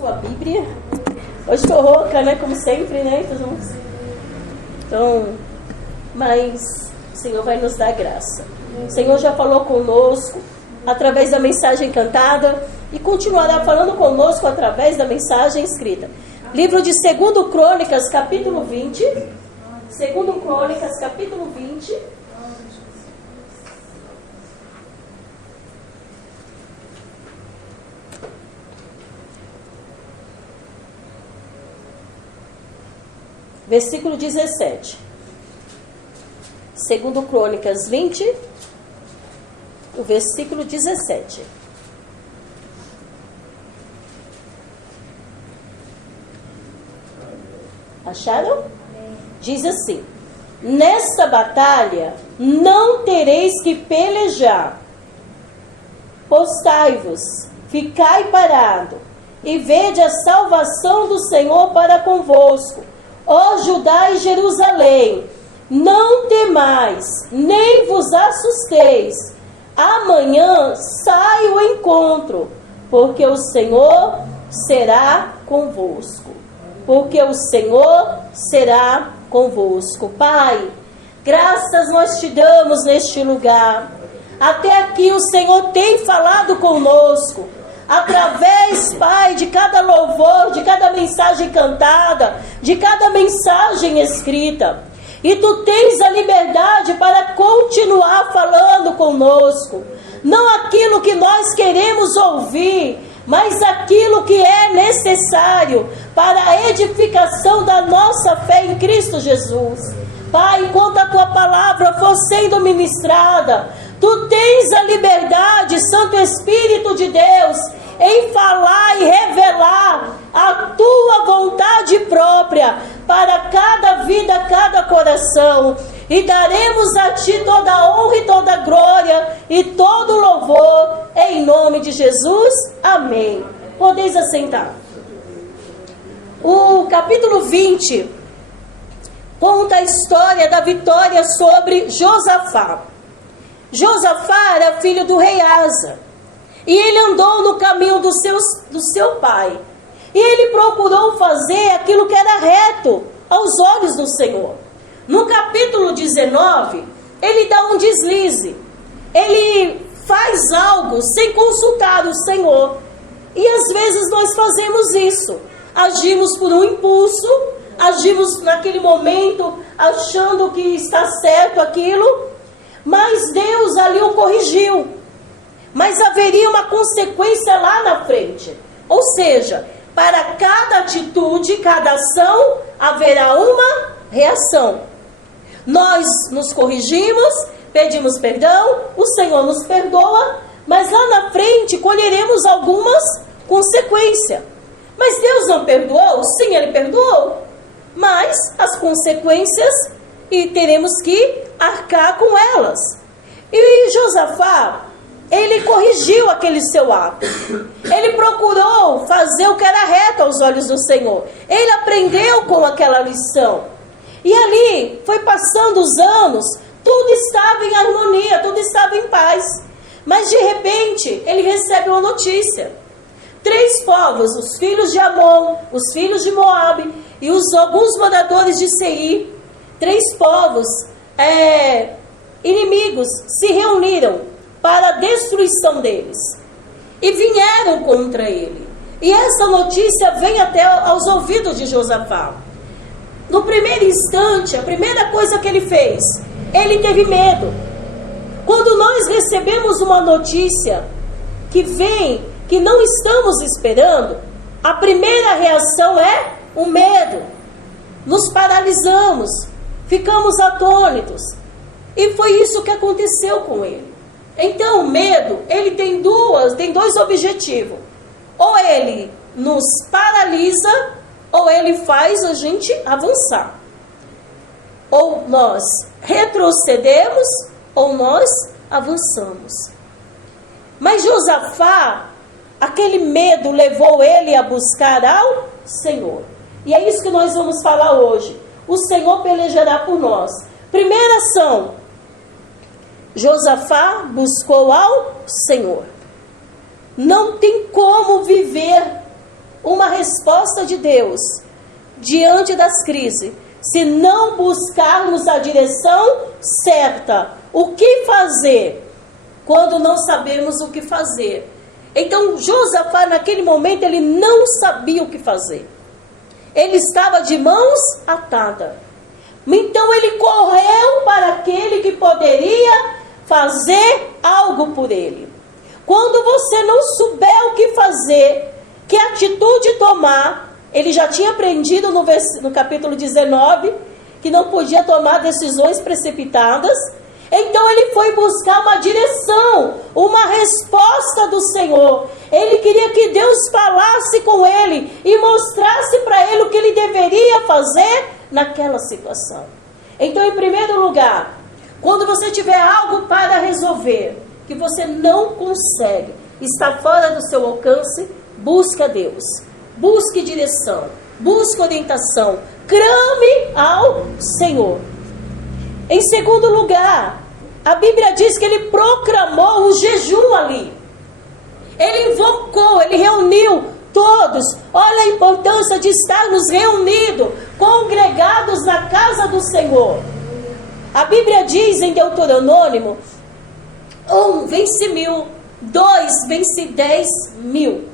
Sua Bíblia. Hoje estou rouca, né? Como sempre, né? Então, mas o Senhor vai nos dar graça. O Senhor já falou conosco através da mensagem cantada e continuará falando conosco através da mensagem escrita. Livro de 2 Crônicas, capítulo 20. 2 Crônicas, capítulo 20. Versículo 17. 2 Crônicas 20, o versículo 17. Acharam? Diz assim: nesta batalha não tereis que pelejar. Postai-vos, ficai parado, e vede a salvação do Senhor para convosco. Ó Judá e Jerusalém, não temais, nem vos assusteis. Amanhã sai o encontro, porque o Senhor será convosco. Porque o Senhor será convosco. Pai, graças nós te damos neste lugar. Até aqui o Senhor tem falado conosco. Através, Pai, de cada louvor, de cada mensagem cantada, de cada mensagem escrita. E Tu tens a liberdade para continuar falando conosco. Não aquilo que nós queremos ouvir, mas aquilo que é necessário para a edificação da nossa fé em Cristo Jesus. Pai, enquanto a Tua palavra for sendo ministrada, Tu tens a liberdade, Santo Espírito de Deus, em falar e revelar a Tua vontade própria para cada vida, cada coração. E daremos a Ti toda a honra e toda a glória e todo o louvor, em nome de Jesus. Amém. Podeis assentar. O capítulo 20 conta a história da vitória sobre Josafá. Josafá era filho do rei Asa. E ele andou no caminho do seu pai. E ele procurou fazer aquilo que era reto aos olhos do Senhor. No capítulo 19, ele dá um deslize. Ele faz algo sem consultar o Senhor. E às vezes nós fazemos isso. Agimos por um impulso, agimos naquele momento achando que está certo aquilo, mas Deus ali o corrigiu. Mas haveria uma consequência lá na frente. Ou seja, para cada atitude, cada ação, haverá uma reação. Nós nos corrigimos, pedimos perdão, o Senhor nos perdoa, mas lá na frente colheremos algumas consequências. Mas Deus não perdoou? Sim, Ele perdoou. Mas as consequências, e teremos que arcar com elas. E Josafá, ele corrigiu aquele seu ato. Ele procurou fazer o que era reto aos olhos do Senhor. Ele aprendeu com aquela lição. E ali, foi passando os anos, tudo estava em harmonia, tudo estava em paz. Mas de repente, ele recebe uma notícia. 3 povos, os filhos de Amon, os filhos de Moabe e alguns moradores de Seir, 3 povos inimigos se reuniram para a destruição deles. E vieram contra ele. E essa notícia vem até aos ouvidos de Josafá. No primeiro instante, a primeira coisa que ele fez, ele teve medo. Quando nós recebemos uma notícia que vem, que não estamos esperando, a primeira reação é o medo. Nos paralisamos, ficamos atônitos. E foi isso que aconteceu com ele. Então o medo, ele tem dois objetivos. Ou ele nos paralisa, ou ele faz a gente avançar. Ou nós retrocedemos, ou nós avançamos. Mas Josafá, aquele medo levou ele a buscar ao Senhor. E é isso que nós vamos falar hoje. O Senhor pelejará por nós. Primeira ação: Josafá buscou ao Senhor. Não tem como viver uma resposta de Deus diante das crises, se não buscarmos a direção certa. O que fazer quando não sabemos o que fazer? Então Josafá, naquele momento, ele não sabia o que fazer. Ele estava de mãos atadas. Então ele correu para aquele que poderia fazer algo por ele. Quando você não souber o que fazer, que atitude tomar, ele já tinha aprendido no capítulo 19, que não podia tomar decisões precipitadas. Então ele foi buscar uma direção, uma resposta do Senhor. Ele queria que Deus falasse com ele e mostrasse para ele o que ele deveria fazer naquela situação. Então, em primeiro lugar, quando você tiver algo para resolver, que você não consegue, está fora do seu alcance, busque a Deus, busque direção, busque orientação, clame ao Senhor. Em segundo lugar, a Bíblia diz que ele proclamou um jejum ali. Ele invocou, ele reuniu todos. Olha a importância de estarmos reunidos, congregados na casa do Senhor. A Bíblia diz em Deuteronômio: 1 vence 1000, 2 vence 10.000.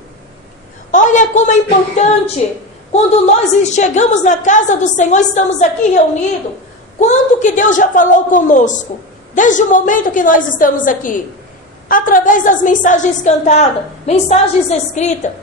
Olha como é importante, quando nós chegamos na casa do Senhor, estamos aqui reunidos, quanto que Deus já falou conosco, desde o momento que nós estamos aqui, através das mensagens cantadas, mensagens escritas.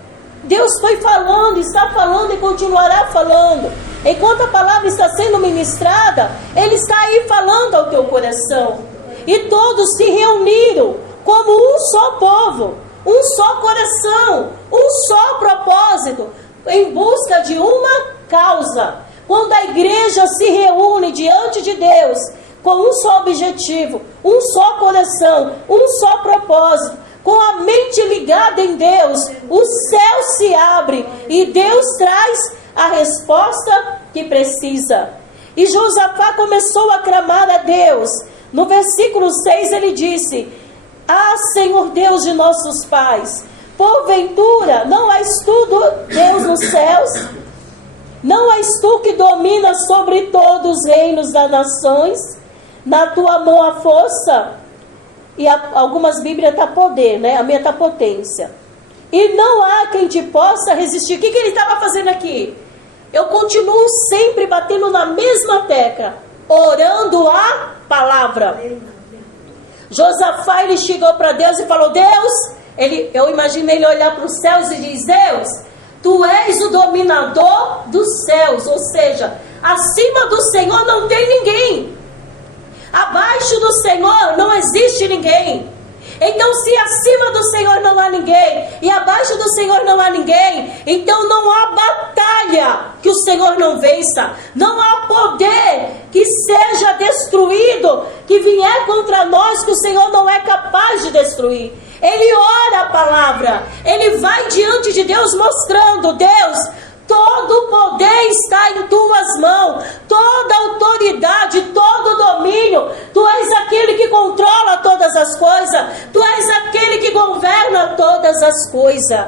Deus foi falando, está falando e continuará falando. Enquanto a palavra está sendo ministrada, Ele está aí falando ao teu coração. E todos se reuniram como um só povo, um só coração, um só propósito, em busca de uma causa. Quando a igreja se reúne diante de Deus, com um só objetivo, um só coração, um só propósito, com a mente ligada em Deus, o céu se abre e Deus traz a resposta que precisa. E Josafá começou a clamar a Deus. No versículo 6 ele disse: Ah, Senhor Deus de nossos pais, porventura não és tu Deus nos céus? Não és tu que dominas sobre todos os reinos das nações? Na tua mão a força, e algumas Bíblias está poder, né? A minha está potência. E não há quem te possa resistir. O que ele estava fazendo aqui? Eu continuo sempre batendo na mesma tecla, orando a palavra. Josafá, ele chegou para Deus e falou: Deus, eu imaginei ele olhar para os céus e diz: Deus, tu és o dominador dos céus, ou seja, acima do Senhor não tem ninguém. Abaixo do Senhor não existe ninguém. Então, se acima do Senhor não há ninguém e abaixo do Senhor não há ninguém, então não há batalha que o Senhor não vença. Não há poder que seja destruído, que vier contra nós, que o Senhor não é capaz de destruir. Ele ora a palavra, ele vai diante de Deus mostrando: Deus, todo o poder está em tuas mãos, toda autoridade, todo domínio. Tu és aquele que controla todas as coisas, tu és aquele que governa todas as coisas.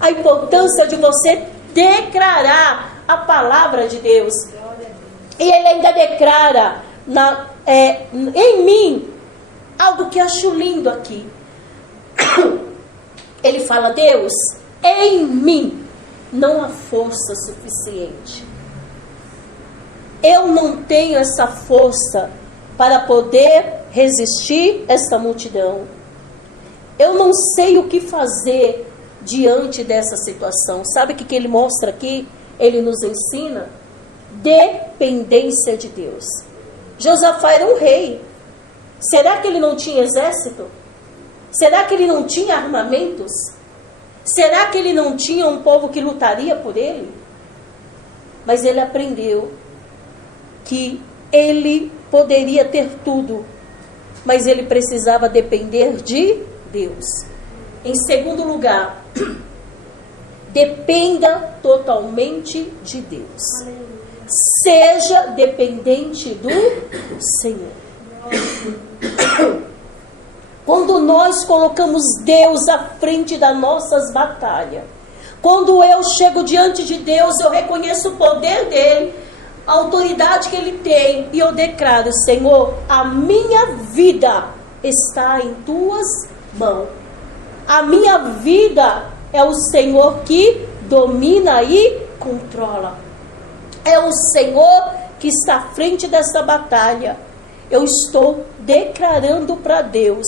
A importância de você declarar a palavra de Deus. E ele ainda declara em mim algo que acho lindo aqui. Ele fala: Deus, em mim não há força suficiente. Eu não tenho essa força para poder resistir esta multidão. Eu não sei o que fazer diante dessa situação. Sabe o que ele mostra aqui? Ele nos ensina dependência de Deus. Josafá era um rei. Será que ele não tinha exército? Será que ele não tinha armamentos? Será que ele não tinha um povo que lutaria por ele? Mas ele aprendeu que ele poderia ter tudo, mas ele precisava depender de Deus. Em segundo lugar, dependa totalmente de Deus. Seja dependente do Senhor. Quando nós colocamos Deus à frente das nossas batalhas, Quando eu chego diante de Deus, eu reconheço o poder dele, a autoridade que ele tem, e eu declaro: Senhor, a minha vida está em tuas mãos. A minha vida é o Senhor que domina e controla. É o Senhor que está à frente dessa batalha. Eu estou declarando para Deus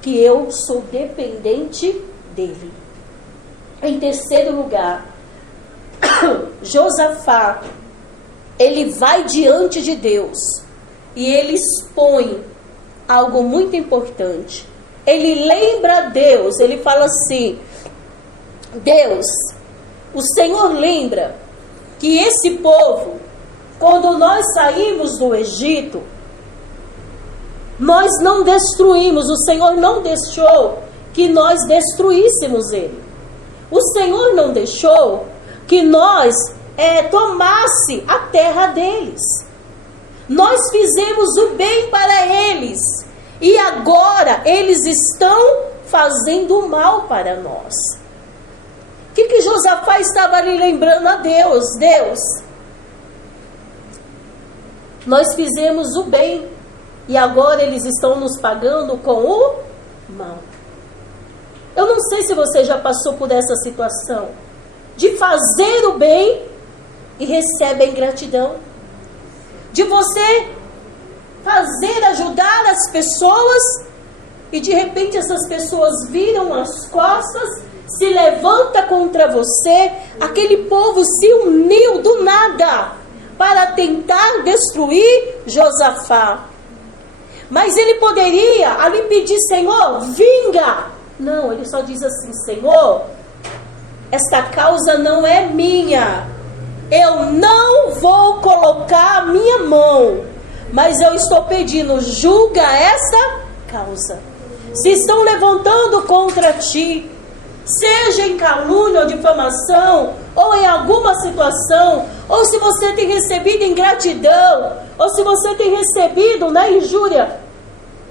que eu sou dependente dele. Em terceiro lugar, Josafá, ele vai diante de Deus e ele expõe algo muito importante. Ele lembra a Deus, ele fala assim: Deus, o Senhor lembra que esse povo, quando nós saímos do Egito, nós não destruímos, o Senhor não deixou que nós destruíssemos ele. O Senhor não deixou que nós tomasse a terra deles. Nós fizemos o bem para eles e agora eles estão fazendo o mal para nós. O que Josafá estava ali lembrando a Deus? Deus, nós fizemos o bem e agora eles estão nos pagando com o mal. Eu não sei se você já passou por essa situação de fazer o bem e recebe a ingratidão, de você fazer, ajudar as pessoas e de repente essas pessoas viram as costas, se levanta contra você. Aquele povo se uniu do nada para tentar destruir Josafá. Mas ele poderia ali pedir: Senhor, vinga. Não, ele só diz assim: Senhor, esta causa não é minha. Eu não vou colocar a minha mão, mas eu estou pedindo: julga essa causa. Se estão levantando contra ti, seja em calúnia ou difamação, ou em alguma situação, ou se você tem recebido ingratidão, ou se você tem recebido na injúria,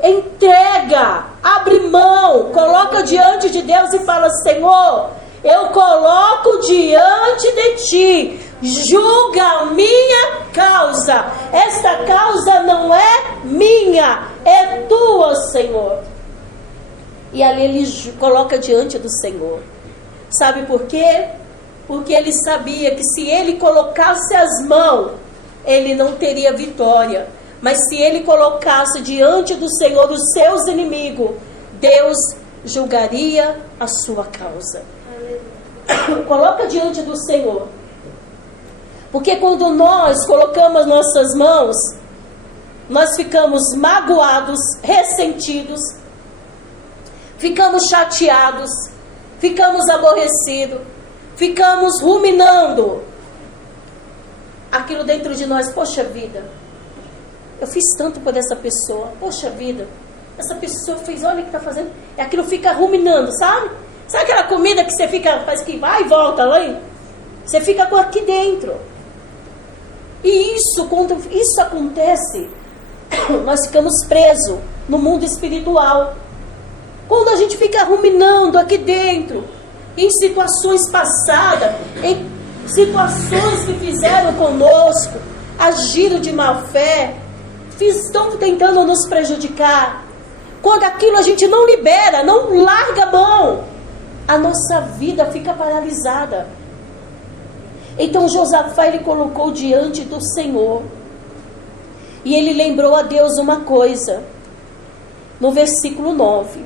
entrega, abre mão, coloca diante de Deus e fala: Senhor, eu coloco diante de ti, julga a minha causa. Esta causa não é minha, é tua, Senhor. E ali ele coloca diante do Senhor. Sabe por quê? Porque ele sabia que se ele colocasse as mãos, ele não teria vitória. Mas se ele colocasse diante do Senhor os seus inimigos, Deus julgaria a sua causa. Coloca diante do Senhor. Porque quando nós colocamos nossas mãos, nós ficamos magoados, ressentidos, ficamos chateados, ficamos aborrecidos, ficamos ruminando aquilo dentro de nós. Poxa vida, eu fiz tanto por essa pessoa. Poxa vida, essa pessoa fez, olha o que está fazendo. E aquilo fica ruminando, sabe? Sabe aquela comida que você fica, faz que vai e volta lá? Você fica com aqui dentro. E isso, quando isso acontece, nós ficamos presos no mundo espiritual. Quando a gente fica ruminando aqui dentro, em situações passadas, em situações que fizeram conosco, agiram de má fé, estão tentando nos prejudicar. Quando aquilo a gente não libera, não larga a mão, a nossa vida fica paralisada. Então Josafá, ele colocou diante do Senhor. E ele lembrou a Deus uma coisa. No versículo 9.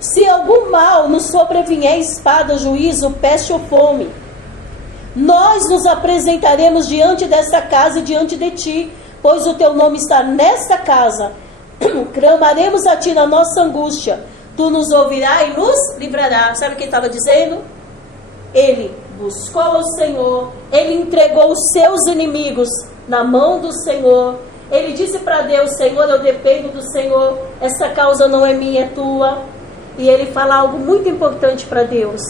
Se algum mal nos sobrevier, espada, juízo, peste ou fome, nós nos apresentaremos diante dessa casa e diante de ti, pois o teu nome está nesta casa. Clamaremos a ti na nossa angústia. Tu nos ouvirás e nos livrarás. Sabe o que ele estava dizendo? Ele buscou o Senhor, ele entregou os seus inimigos na mão do Senhor. Ele disse para Deus: Senhor, eu dependo do Senhor, essa causa não é minha, é tua. E ele fala algo muito importante para Deus,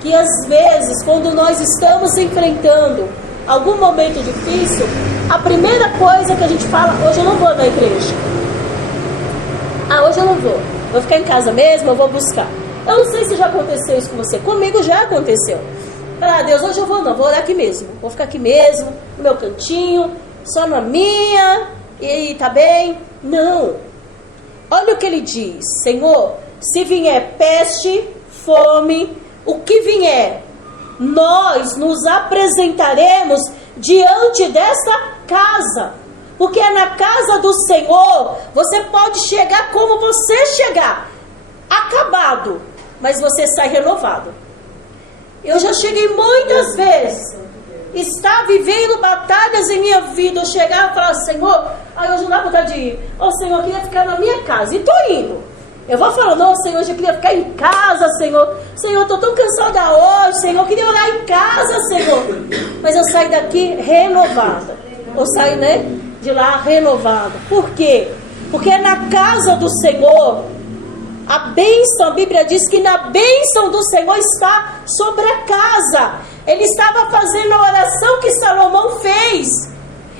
que às vezes, quando nós estamos enfrentando algum momento difícil, a primeira coisa que a gente fala: hoje eu não vou na igreja. Hoje eu não vou ficar em casa mesmo, eu vou buscar. Eu não sei se já aconteceu isso com você. Comigo já aconteceu. Ah, Deus, hoje eu vou não, vou orar aqui mesmo. Vou ficar aqui mesmo, no meu cantinho, só na minha, e tá bem. Não. Olha o que ele diz. Senhor, se vier peste, fome, o que vier, nós nos apresentaremos diante desta casa. Porque é na casa do Senhor, você pode chegar como você chegar, acabado, mas você sai renovado. Eu já cheguei muitas vezes, está vivendo batalhas em minha vida, eu chegar e falar, Senhor, aí hoje não dá vontade de ir. Ô Senhor, eu queria ficar na minha casa, e tô indo. Eu vou falar, não, Senhor, eu queria ficar em casa, Senhor. Senhor, eu tô tão cansada hoje, Senhor, eu queria orar em casa, Senhor. Mas eu saio daqui renovada. Eu saio, de lá renovada. Por quê? Porque é na casa do Senhor. A bênção, a Bíblia diz que na bênção do Senhor está sobre a casa. Ele estava fazendo a oração que Salomão fez.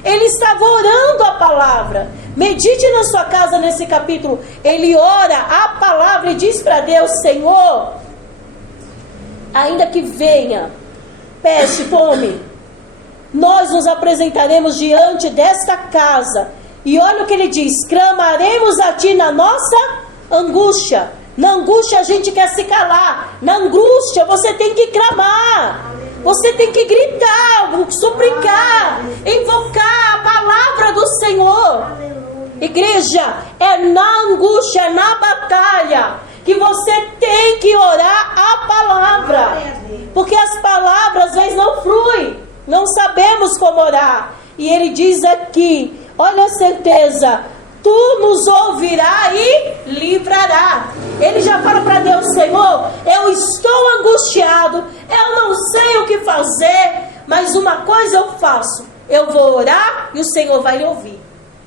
Ele estava orando a palavra. Medite na sua casa nesse capítulo. Ele ora a palavra e diz para Deus, Senhor, ainda que venha peste, fome, nós nos apresentaremos diante desta casa. E olha o que ele diz, clamaremos a ti na nossa angústia. Na angústia a gente quer se calar. Na angústia você tem que clamar. Você tem que gritar, suplicar, invocar a palavra do Senhor. Igreja, é na angústia, é na batalha que você tem que orar a palavra. Porque as palavras às vezes não fluem. Não sabemos como orar. E ele diz aqui, olha a certeza, tu nos ouvirá e livrará. Ele já fala para Deus, Senhor, eu estou angustiado, eu não sei o que fazer, mas uma coisa eu faço, eu vou orar e o Senhor vai ouvir.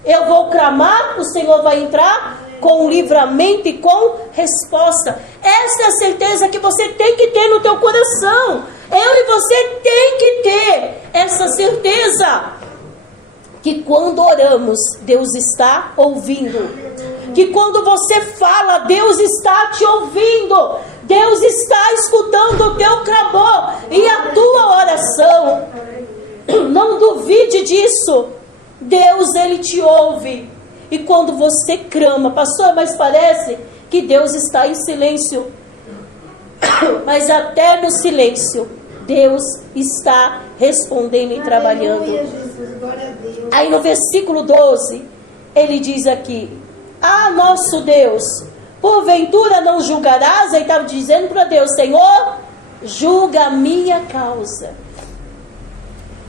Eu vou clamar, o Senhor vai entrar com livramento e com resposta. Essa é a certeza que você tem que ter no teu coração. Eu e você tem que ter essa certeza. Que quando oramos, Deus está ouvindo. Que quando você fala, Deus está te ouvindo. Deus está escutando o teu clamor e a tua oração. Não duvide disso. Deus, Ele te ouve. E quando você clama, pastor, mas parece que Deus está em silêncio. Mas até no silêncio, Deus está respondendo e trabalhando. Aí no versículo 12, ele diz aqui, nosso Deus, porventura não julgarás? Ele estava dizendo para Deus, Senhor, julga a minha causa.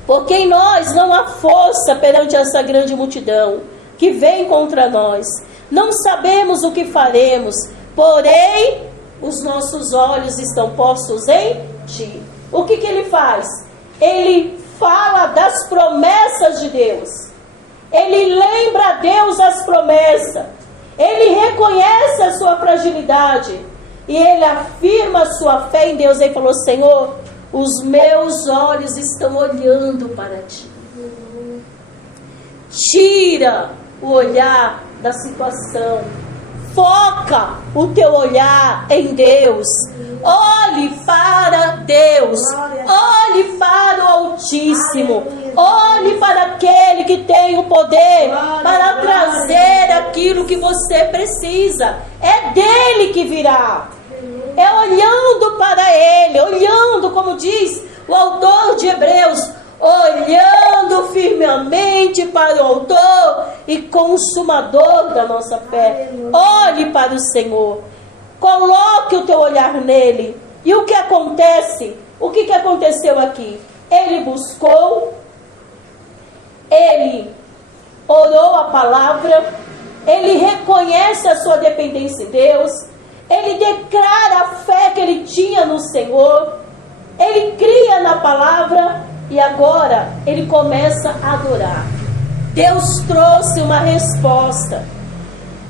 Porque em nós não há força perante essa grande multidão que vem contra nós. Não sabemos o que faremos, porém os nossos olhos estão postos em ti. O que ele faz? Ele fala das promessas de Deus. Ele lembra a Deus as promessas. Ele reconhece a sua fragilidade. E ele afirma a sua fé em Deus. Ele falou, Senhor, os meus olhos estão olhando para ti. Tira o olhar da situação. Foca o teu olhar em Deus. Olhe para Deus. Olhe para o Altíssimo. Olhe para aquele que tem o poder para trazer aquilo que você precisa. É dele que virá. É olhando para ele, olhando, como diz o autor de Hebreus, olhando firmemente para o autor e consumador da nossa fé. Olhe para o Senhor. Coloque o teu olhar nele. E o que acontece? O que aconteceu aqui? Ele buscou, ele orou a palavra, ele reconhece a sua dependência em Deus, ele declara a fé que ele tinha no Senhor, ele cria na palavra e agora ele começa a adorar. Deus trouxe uma resposta.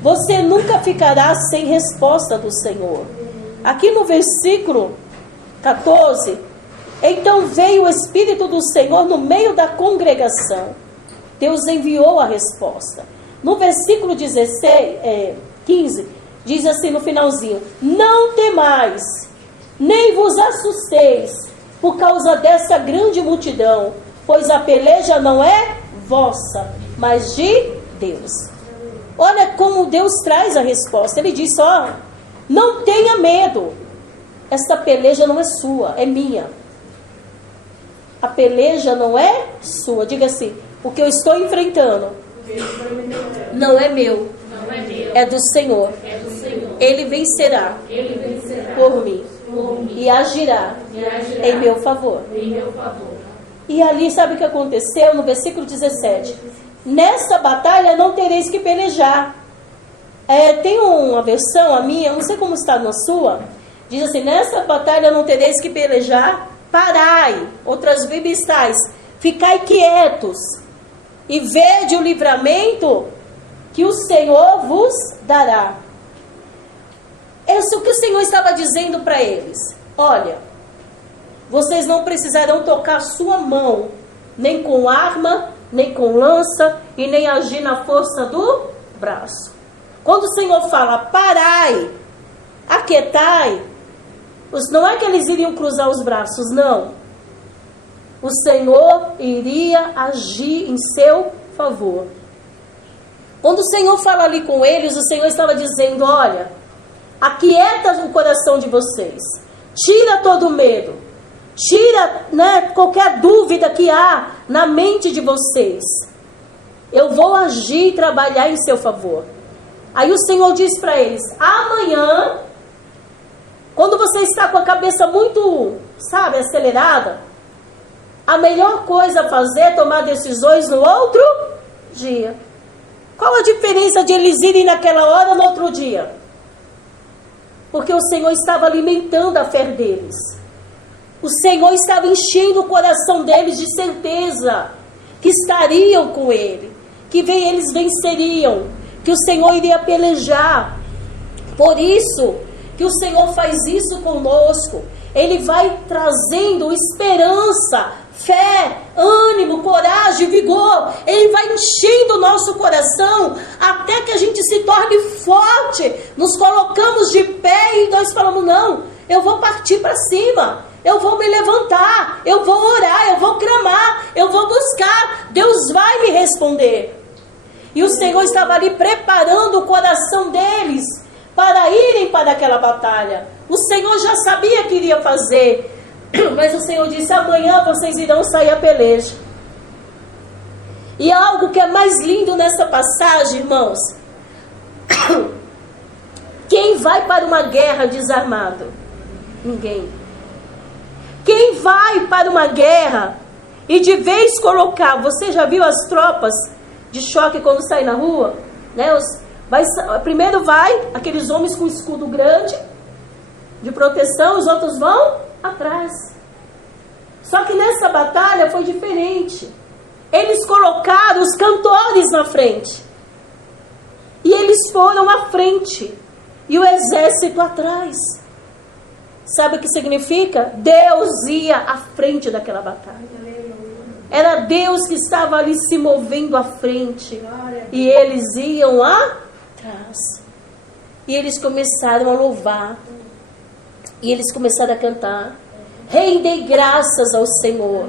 Você nunca ficará sem resposta do Senhor. Aqui no versículo 14, então veio o Espírito do Senhor no meio da congregação. Deus enviou a resposta. No versículo 15, diz assim no finalzinho: não temais, nem vos assusteis por causa dessa grande multidão, pois a peleja não é vossa, mas de Deus. Olha como Deus traz a resposta. Ele diz: ó, não tenha medo, esta peleja não é sua, é minha. A peleja não é sua. Diga assim: o que eu estou enfrentando não é meu, é do Senhor. Ele vencerá por mim e agirá em meu favor. E ali, sabe o que aconteceu? No versículo 17: nessa batalha não tereis que pelejar. Tem uma versão, a minha, não sei como está na sua, diz assim: nessa batalha não tereis que pelejar, parai. Outras bíblias tais: ficai quietos e vede o livramento que o Senhor vos dará. Isso é o que o Senhor estava dizendo para eles: olha, vocês não precisarão tocar sua mão, nem com arma, nem com lança, e nem agir na força do braço. Quando o Senhor fala parai, aquietai, não é que eles iriam cruzar os braços, não. O Senhor iria agir em seu favor. Quando o Senhor fala ali com eles, o Senhor estava dizendo: olha, aquieta o coração de vocês, tira todo o medo, tira, qualquer dúvida que há na mente de vocês. Eu vou agir e trabalhar em seu favor. Aí o Senhor diz para eles: amanhã, quando você está com a cabeça muito, acelerada, a melhor coisa a fazer é tomar decisões no outro dia. Qual a diferença de eles irem naquela hora ou no outro dia? Porque o Senhor estava alimentando a fé deles. O Senhor estava enchendo o coração deles de certeza que estariam com Ele, que eles venceriam, que o Senhor iria pelejar. Por isso que o Senhor faz isso conosco. Ele vai trazendo esperança, fé, ânimo, coragem, vigor. Ele vai enchendo o nosso coração até que a gente se torne forte. Nos colocamos de pé e nós falamos: não, eu vou partir para cima. Eu vou me levantar, eu vou orar, eu vou clamar, eu vou buscar. Deus vai me responder. E o Senhor estava ali preparando o coração deles para irem para aquela batalha. O Senhor já sabia que iria fazer, mas o Senhor disse: amanhã vocês irão sair a peleja. E algo que é mais lindo nessa passagem, irmãos: quem vai para uma guerra desarmado? Ninguém. Quem vai para uma guerra e de vez colocar... Você já viu as tropas de choque quando saem na rua? Primeiro vai aqueles homens com escudo grande de proteção, os outros vão atrás. Só que nessa batalha foi diferente. Eles colocaram os cantores na frente. E eles foram à frente. E o exército atrás. Sabe o que significa? Deus ia à frente daquela batalha. Era Deus que estava ali se movendo à frente. E eles iam atrás. E eles começaram a louvar. E eles começaram a cantar: rendei graças ao Senhor,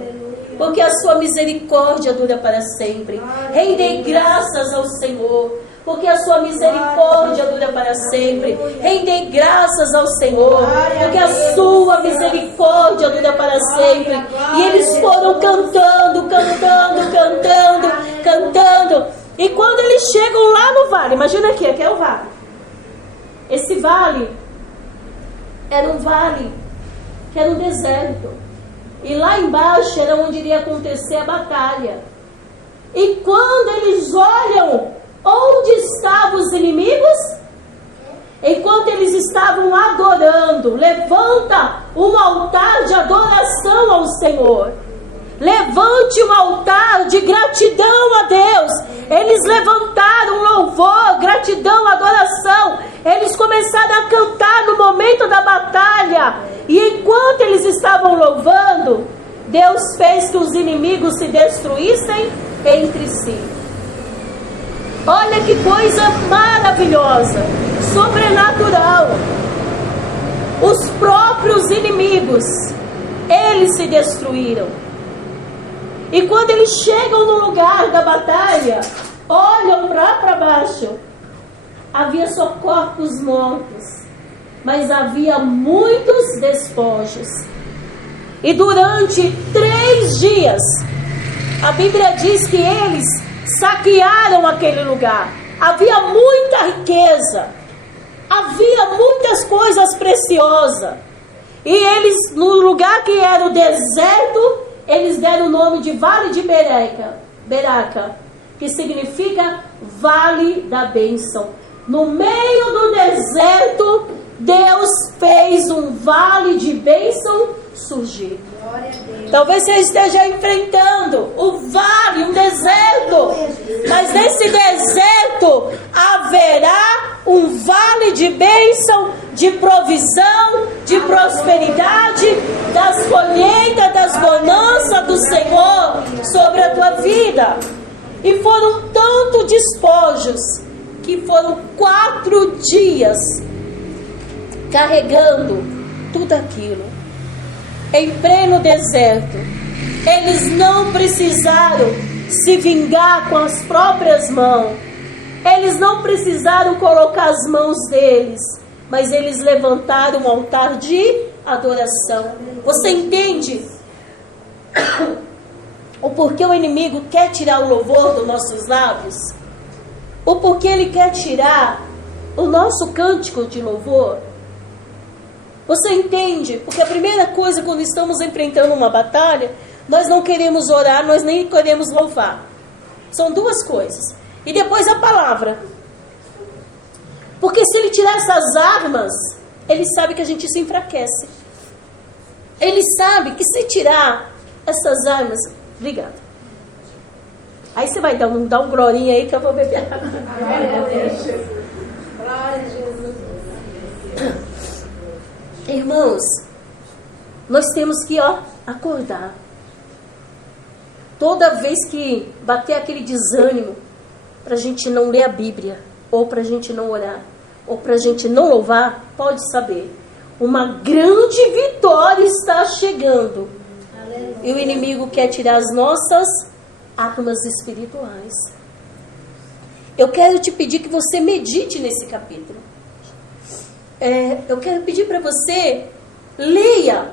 porque a sua misericórdia dura para sempre. Rendei graças ao Senhor, porque a sua misericórdia dura para sempre. Rendei graças ao Senhor, porque a sua misericórdia dura para sempre. E eles foram cantando, cantando, cantando, cantando. E quando eles chegam lá no vale, imagina aqui é o vale. Esse vale era um vale que era um deserto. E lá embaixo era onde iria acontecer a batalha. E quando eles olham onde estavam os inimigos, enquanto eles estavam adorando, levanta um altar de adoração ao Senhor. Levante um altar de gratidão a Deus. Eles levantaram louvor, gratidão, adoração. Eles começaram a cantar no momento da batalha. E enquanto eles estavam louvando, Deus fez que os inimigos se destruíssem entre si. Olha que coisa maravilhosa. sobrenatural. Os próprios inimigos, eles se destruíram. E quando eles chegam no lugar da batalha, olham para baixo, havia só corpos mortos, mas havia muitos despojos. E durante 3 dias, a Bíblia diz que eles saquearam aquele lugar. Havia muita riqueza, havia muitas coisas preciosas. E eles, no lugar que era o deserto, eles deram o nome de Vale de Beraca, que significa Vale da Bênção. No meio do deserto, Deus fez um vale de bênção surgir. Talvez você esteja enfrentando um vale, um deserto, mas nesse deserto haverá um vale de bênção, de provisão, de prosperidade, das colheitas, das bonanças do Senhor sobre a tua vida. E foram tanto despojos que foram 4 dias carregando tudo aquilo em pleno deserto. Eles não precisaram se vingar com as próprias mãos. Eles não precisaram colocar as mãos deles, mas eles levantaram um altar de adoração. Você entende o porquê o inimigo quer tirar o louvor dos nossos lábios? O porquê ele quer tirar o nosso cântico de louvor? Você entende? Porque a primeira coisa, quando estamos enfrentando uma batalha, nós não queremos orar, nós nem queremos louvar. São 2 coisas. E depois a palavra. Porque se ele tirar essas armas, ele sabe que a gente se enfraquece. Ele sabe que se tirar essas armas... Obrigada. Aí você vai dar um glorinha aí que eu vou beber água. Glória a Jesus. Irmãos, nós temos que acordar. Toda vez que bater aquele desânimo, para a gente não ler a Bíblia, ou para a gente não orar, ou para a gente não louvar, pode saber, uma grande vitória está chegando. Aleluia. E o inimigo quer tirar as nossas armas espirituais. Eu quero te pedir que você medite nesse capítulo. Eu quero pedir para você, leia